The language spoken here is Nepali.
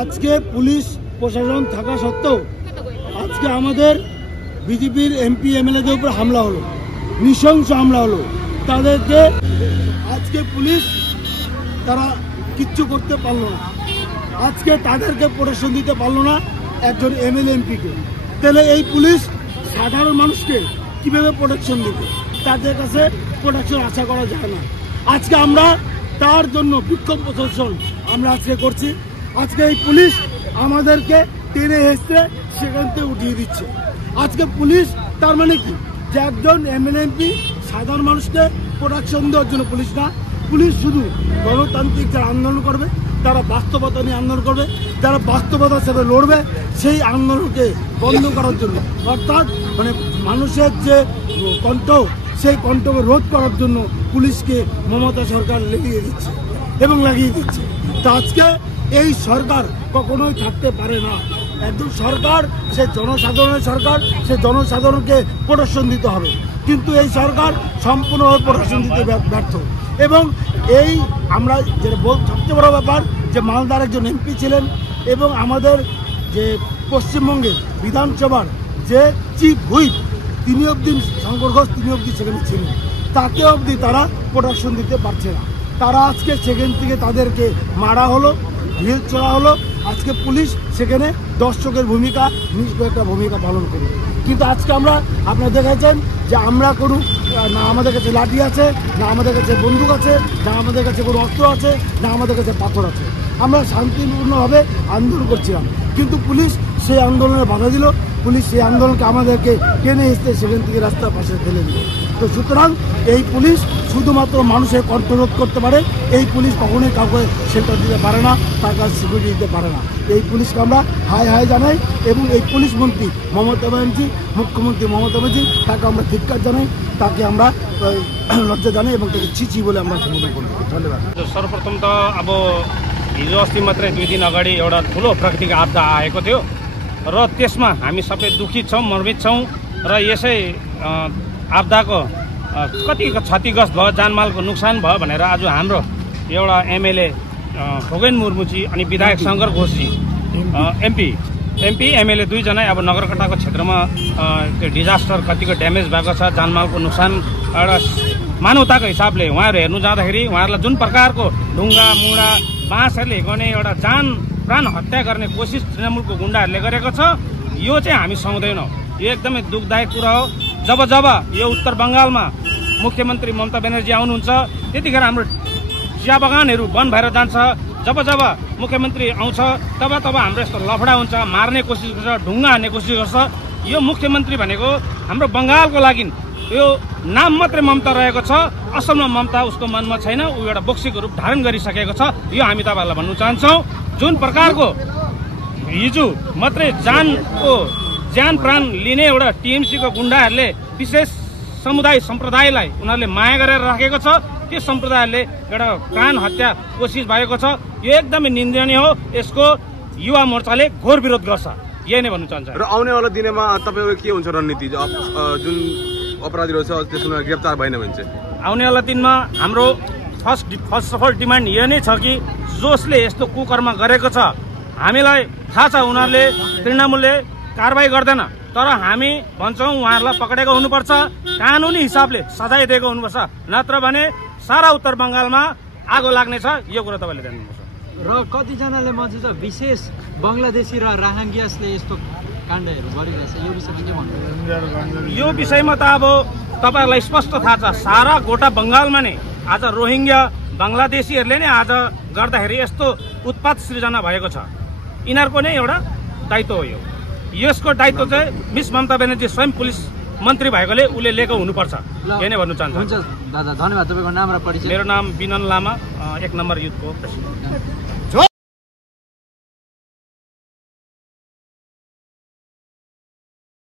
আজকে পুলিশ প্রশাসন থাকা সত্ত্বেও আজকে আমাদের বিজেপির এমপি এমএলএদের উপর হামলা হলো, নৃশংস হামলা হলো। তাদেরকে আজকে পুলিশ তারা কিচ্ছু করতে পারলো না। আজকে তাদেরকে প্রোটেকশন দিতে পারলো না একজন এমএলএ এমপিকে। তাহলে এই পুলিশ সাধারণ মানুষকে কিভাবে প্রোটেকশন দিবে? তাদের কাছে প্রোটেকশন আশা করা যায় না। আজকে আমরা তার জন্য বিক্ষোভ প্রদর্শন আমরা আজকে করছি। আজকে এই পুলিশ আমাদেরকে টেনে হেসে সেখান থেকে উঠিয়ে দিচ্ছে। আজকে পুলিশ তার মানে কি, যে একজন এমএলএ এমপি সাধারণ মানুষকে প্রোটেকশন দেওয়ার জন্য পুলিশ না। পুলিশ শুধু গণতান্ত্রিক যারা আন্দোলন করবে, তারা বাস্তবতা নিয়ে আন্দোলন করবে, যারা বাস্তবতার সাথে লড়বে, সেই আন্দোলনকে বন্ধ করার জন্য, অর্থাৎ মানে মানুষের যে কণ্ঠ, সেই কণ্ঠকে রোধ করার জন্য পুলিশকে মমতা সরকার লেগিয়ে দিচ্ছে এবং লাগিয়ে দিচ্ছে। তো আজকে এই সরকার কখনোই থাকতে পারে না। একজন সরকার, সে জনসাধারণের সরকার, সে জনসাধারণকে প্রোটেকশন দিতে হবে, কিন্তু এই সরকার সম্পূর্ণভাবে প্রোটেকশন দিতে ব্যর্থ। এবং এই আমরা যেটা সবচেয়ে বড় ব্যাপার, যে মালদার একজন এমপি ছিলেন এবং আমাদের যে পশ্চিমবঙ্গের বিধানসভার যে চিফ হুইপ, তিনি অবধি শঙ্কর ঘোষ, তিনি অবধি সেখানে ছিলেন, তাকে অবধি তারা প্রোটেকশন দিতে পারছে না। তারা আজকে সেখান থেকে তাদেরকে মারা হলো, ঢিল ছোড়া হলো। আজকে পুলিশ সেখানে দর্শকের ভূমিকা, নিষ্ক্রিয় একটা ভূমিকা পালন করে। কিন্তু আজকে আমরা, আপনারা দেখেছেন যে আমরা কোনো না আমাদের কাছে লাঠি আছে, না আমাদের কাছে বন্দুক আছে, না আমাদের কাছে কোনো অস্ত্র আছে, না আমাদের কাছে পাথর আছে। আমরা শান্তিপূর্ণভাবে আন্দোলন করছিলাম, কিন্তু পুলিশ সেই আন্দোলনে বাধা দিল। পুলিশ সেই আন্দোলনকে আমাদেরকে টেনে এসে সেখান থেকে রাস্তার পাশে ফেলে দিল। তো সুতরাং এই পুলিশ শুধুমাত্র মানুষের কণ্ঠরোধ করতে পারে। এই পুলিশ কখনোই কাউকে শেল্টার দিতে পারে না, তার কাছে সিকিউরিটি দিতে পারে না। এই পুলিশকে আমরা হাই হাই জানাই এবং এই পুলিশ মন্ত্রী মমতা ব্যানার্জি, মুখ্যমন্ত্রী মমতা ব্যানার্জি, তাকে আমরা ধিক্কার জানাই, তাকে আমরা লজ্জা জানাই এবং তাকে ছিছি বলে আমরা সম্বোধন করি। ধন্যবাদ। सर्वप्रथम त अब हिजो अस्ति मात्रै 2 दिन अगाडि एउटा ठुलो प्राकृतिक आपदा आएको थियो र त्यसमा हामी सबै दुखित छौँ, मर्मित छौँ र यसै आपदाको कति क्षतिग्रस्त भयो, जानमालको नोक्सान भयो भनेर आज हाम्रो एउटा एमएलए खगेन मुर्मुजी अनि विधायक शङ्कर घोषजी, एमपी एमएलए दुईजना अब नगरकट्टाको क्षेत्रमा त्यो डिजास्टर कतिको ड्यामेज भएको छ, जानमालको नोक्सान, एउटा मानवताको हिसाबले उहाँहरू हेर्नु जाँदाखेरि उहाँहरूलाई जुन प्रकारको ढुङ्गा मुढा बाँसहरूले गर्ने एउटा प्राण हत्या गर्ने कोसिस तृणमूलको गुण्डाहरूले गरेको छ, यो चाहिँ हामी सुहाउँदैनौँ। यो एकदमै दुःखदायक कुरा हो। जब यो उत्तर बङ्गालमा मुख्यमन्त्री ममता ब्यानर्जी आउनुहुन्छ, त्यतिखेर हाम्रो चिया बगानहरू बन्द भएर जान्छ। जब मुख्यमन्त्री आउँछ तब हाम्रो यस्तो लफडा हुन्छ, मार्ने कोसिस गर्छ, ढुङ्गा हान्ने कोसिस गर्छ। यो मुख्यमन्त्री भनेको हाम्रो बङ्गालको लागि यो नाम मात्रै ममता रहेको छ, असलमा ममता उसको मनमा छैन। ऊ एउटा बोक्सीको रूप धारण गरिसकेको छ। यो हामी तपाईँहरूलाई भन्नु चाहन्छौँ। जुन प्रकारको हिजो मात्रै ज्यान प्राण लिने एउटा टिएमसीको गुण्डाहरूले विशेष सम्प्रदायलाई उनीहरूले माया गरेर राखेको छ, त्यो सम्प्रदायहरूले एउटा प्राण हत्या कोसिस भएको छ। यो एकदमै निन्दनीय हो। यसको युवा मोर्चाले घोर विरोध गर्छ। यही नै भन्नु चाहन्छ। र आउनेवाला दिनमा तपाईँको के हुन्छ रणनीति? जुन अपराधीहरू छ त्यसमा गिरफ्तार भएन भने चाहिँ आउनेवाला दिनमा हाम्रो फर्स्ट अफ अल डिमान्ड यो नै छ कि जसले यस्तो कुकर्म गरेको छ, हामीलाई थाहा छ उनीहरूले तृणमूलले कारबाही गर्दैन, तर हामी भन्छौँ उहाँहरूलाई पक्रेको हुनुपर्छ, कानुनी हिसाबले सजाय दिएको हुनुपर्छ, नत्र भने सारा उत्तर बङ्गालमा आगो लाग्नेछ। यो कुरा तपाईँले ध्यान दिनुपर्छ। र कतिजनाले मन्छ विशेष बङ्गलादेशी र राहाङ्गियासले यस्तो काण्डहरू गरिरहेछ, यो विषयमा के भन्नुहुन्छ? यो विषयमा त अब तपाईँहरूलाई स्पष्ट थाहा छ, सारा गोटा बङ्गालमा नै आज रोहिङ्ग्या बङ्गलादेशीहरूले नै आज गर्दाखेरि यस्तो उत्पात सृजना भएको छ। यिनीहरूको नै एउटा दायित्व हो। यसको दायित्व चाहिँ मिस ममता ब्यानर्जी स्वयं पुलिस मन्त्री भएकोले उसले लिएको हुनुपर्छ। यही नै भन्नु चाहन्छु। हुन्छ दादा, धन्यवाद। तपाईँको नाम र परिचय? मेरो नाम विनन लामा, 1 नम्बर युथको प्रेसिडेन्ट।